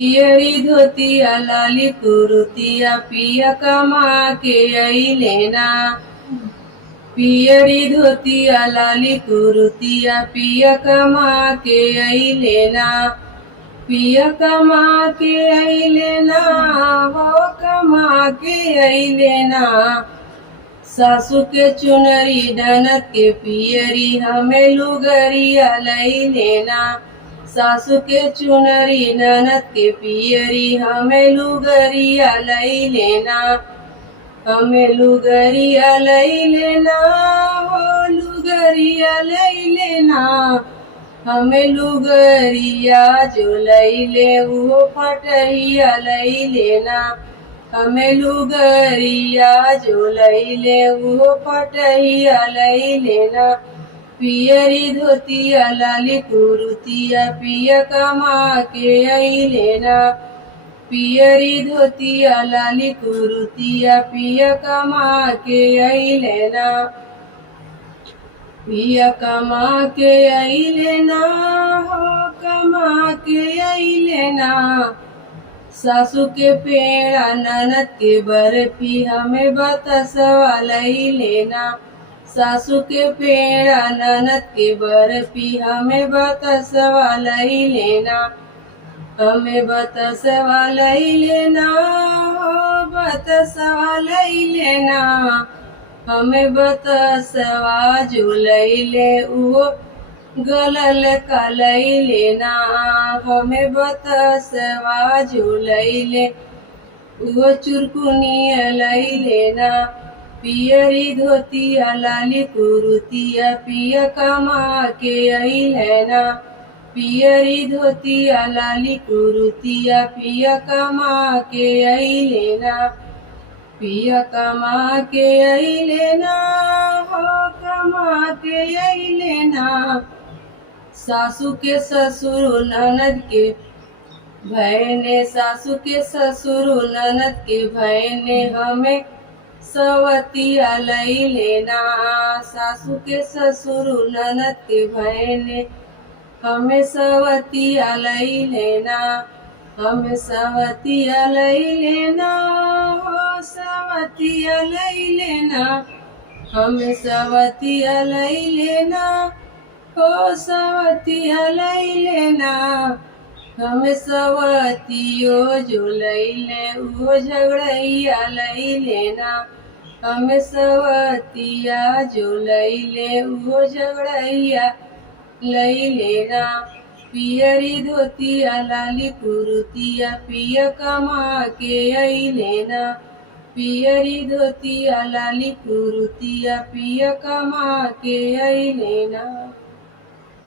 पियरी धोतिया लाली कुरुतिया पिया कमा के अइले ना। पियरी धोतिया लाली कुरुतिया पिया कमा के अइले ना। पिया कमा के अइले ना, हो कमा के अइले ना। सासू के चुनरी ननद के पियरी हमें लुगरिया लइले ना। सासू के चुनरी ननद के पियरी हमें लुगरिया लइले ना। हमें लुगरिया लइले ना, हो लुगरिया लइले ना। हमें लुगरिया जो लइले वो फटहिया लइले ना। हमें लुगरिया जो लइले वो फटहिया लइले ना। पियरी धोतिया लाली कुरुतिया पिया कमा के अइले ना। पियरी धोतिया लाली कुरुतिया पिया कमा के अइले ना। पिया कमा के अइले ना, हो कमा के अइले ना। सासू के पेड़ा ननद के बर्फी हमें बतसवा लइले ना। सासू के पेड़ा ननद के बर्फी हमें बतसवा लइले ना। हमें बतसवा लइले ना, हो बतसवा लइले ना। हमें बतसवा जो लइले वो गलल का लइले ना। हमें बतसवा जो लइले वो चुरकुनिया लइले ना। पियरी धोतिया लाली कुरुतिया पिया कमा के अइले ना। पियरी धोतिया लाली कुरुतिया पिया कमा के अइले ना। पिया कमा के अइले ना, हो कमा के अइले ना। सासू के ससुर ननद के भैने, सासू के ससुर ननद के भैने हमें सवतिया लइले ना। सासू के ससुर ननद के भैने हमें सवतिया लइले ना। हमें सवतिया लइले ना, हो सवतिया लइले ना। हमें सवतिया लइले ना, हो सवतिया लइले ना। हमें सवतियो जो लइले वो झगड़ैया लइले ना। हमें सवतिया जो लइले वो झगड़ैया लइले ना। पियरी धोतिया लाली कुरुतिया पिया कमा के अइले ना। पियरी धोतिया लाली कुरुतिया पिया कमा के अइले ना।